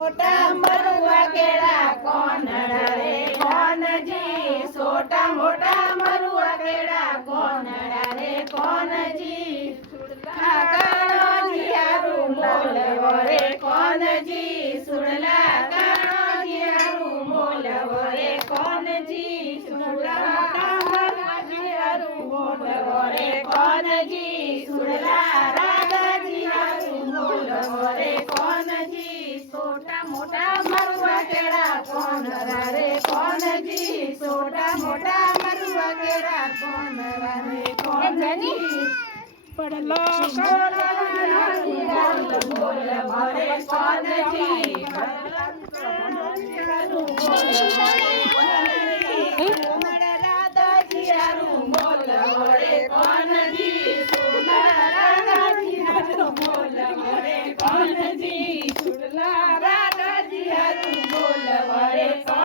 મોટા મરુવા કેળા કોનડા રે કોનજી, સોટા મોટા મરુવા કેળા કોનડા રે કોનજી, સુડલા કાણો જીયારું મોલવો રે કોનજી, સુડલા કાણો જીયારું મોલવો રે કોનજી, સુડલા કાણો જીયારું મોલવો રે કોનજી, સુડલા રાગા જીયારું મોલવો રે કોનજી, સોટા મોટા મરુવા કેળા કોનડા રે કોનજી, સોટા મોટા મરુવા કેળા કોનડા રે કોનજી, પડલો બોલ ભરે કોનજી,